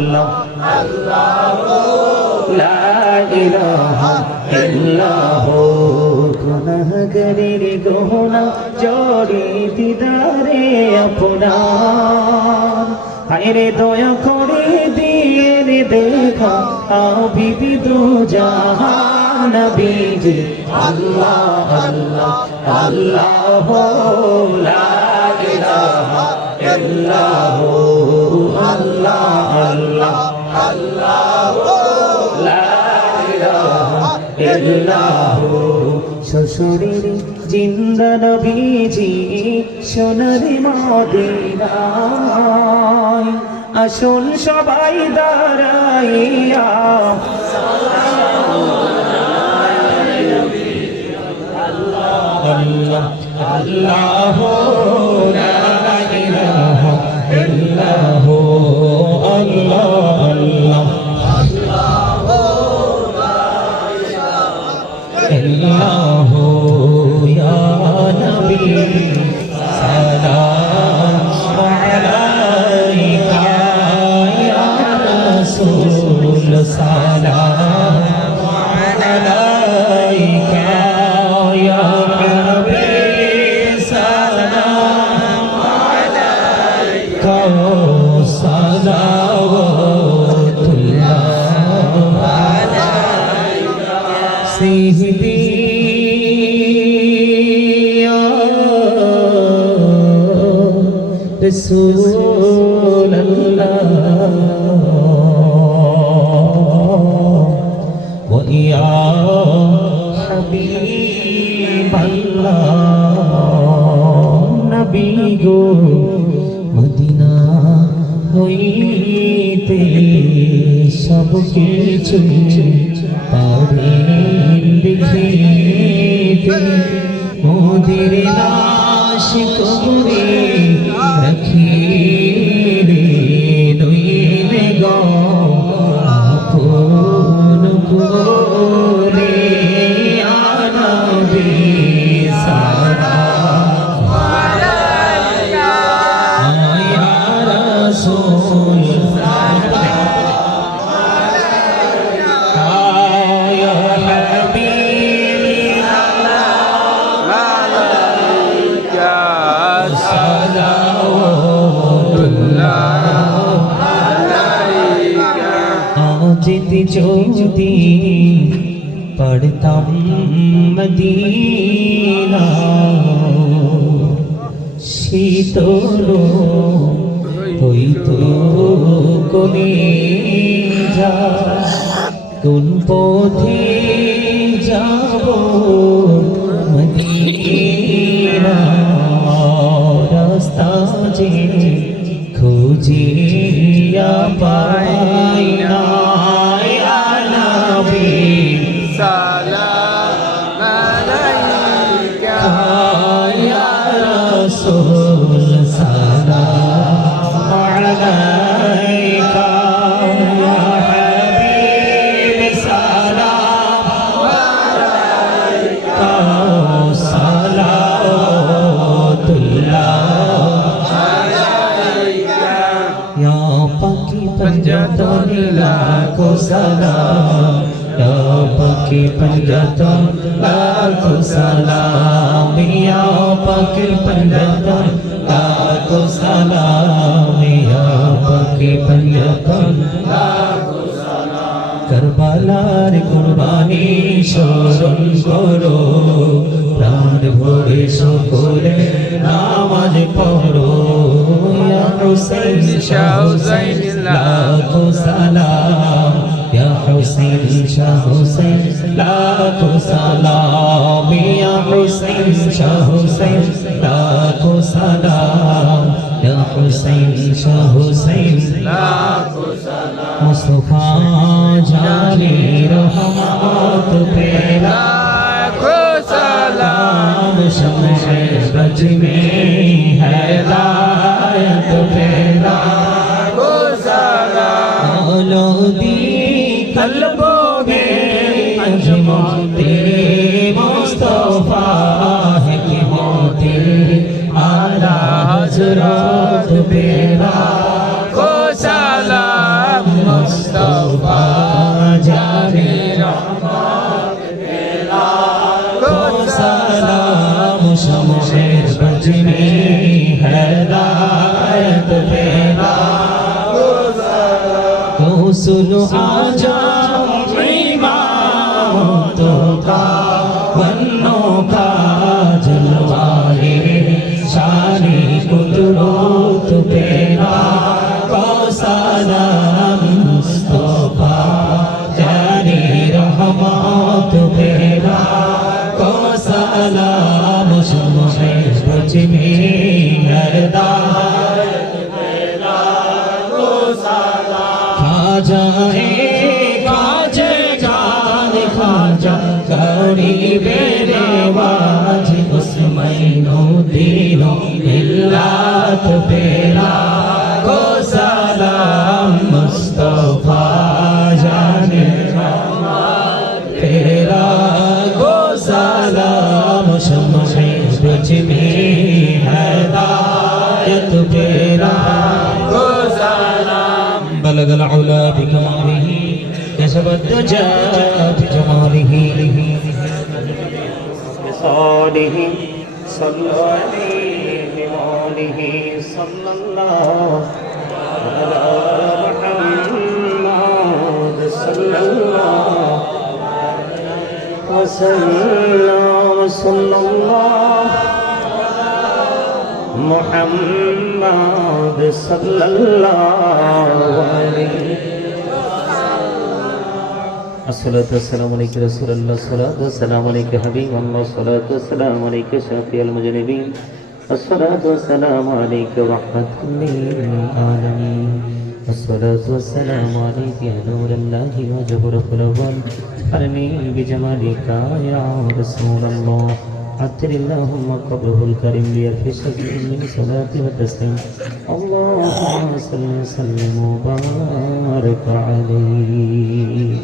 আল্লাহ লা ইলাহা ইল্লাল্লাহ। গুনাহগারের গহনা জড়ি দিদারে আপনার। হায়রে দয়া করে দিয়ে রে দেখা আবিবি দু জাহান নবীজি আল্লাহ আল্লাহ আল্লাহ, লা ইলাহা ইল্লাল্লাহ। আল্লাহ আল্লাহ আল্লাহ শ্বশুরের জিন্দা নবীজি মদিনায় আসুন সবাই দাঁড়াইয়া আল্লাহ আল্লাহ নবী সালাম রসুল ইয়া হাবিব নবী গো মদিনা হইতে সব কিছু পাবে দেখিতে। মোদের লাশ যদি যদি পড়তাম মদিনা, শীতল হইতো কোনে যা, কোন পথে যাব মদিনা? রাস্তা যে খুঁজিয়া পাই লাখো সালাম ইয়া পাখি পঞ্জতন লাখো সালাম ইয়া পাখি পঞ্জতন লাখো সালাম ইয়া পাখি পঞ্জতন কারবালার কুরবানি স্মরণ করো প্রাণ ভরে সকলে নামাজ পড়ো ইয়া হুসাইন শাহ সালাম ইয়া হুসাইন শাহ হুসাইন লাখো সালাম ইয়া হুসাইন শাহ হুসাইন मुस्तफा जाने रहमत पेला सलाम शमशे बज में है लायत पेला औलोदी कल्बो में अजमा तेरे सुनो आजा प्रेमा तो का बनो का সালাম মুস্তফা জানি রহমত বেরা কো সালাম সমহে বুঝমি হরদার বেরা কো সালাম খাজায়ে খাজে জান খাজা করি বেরেওয়াজ উসমাইনো দিনো মিল্লাত বেরা أبلغ العلا بكماله كسب الدجى بجماله بصاله صلى عليه بماله صلى الله على محمد صلى الله وسلم صلى الله محمد صلى الله عليه الصلاة والسلام عليك رسول الله الصلاة والسلام عليك حبيب الله الصلاة والسلام عليك شافي المجرمين الصلاة والسلام عليك رحمة للعالمين الصلاة والسلام عليك يا نور الله وجبر الأول أرني بجمالك يا رسول الله عطر اللهم قبره الكريم ليرفع شكل من صلاة وتسليم اللهم صل وسلم وبارك عليه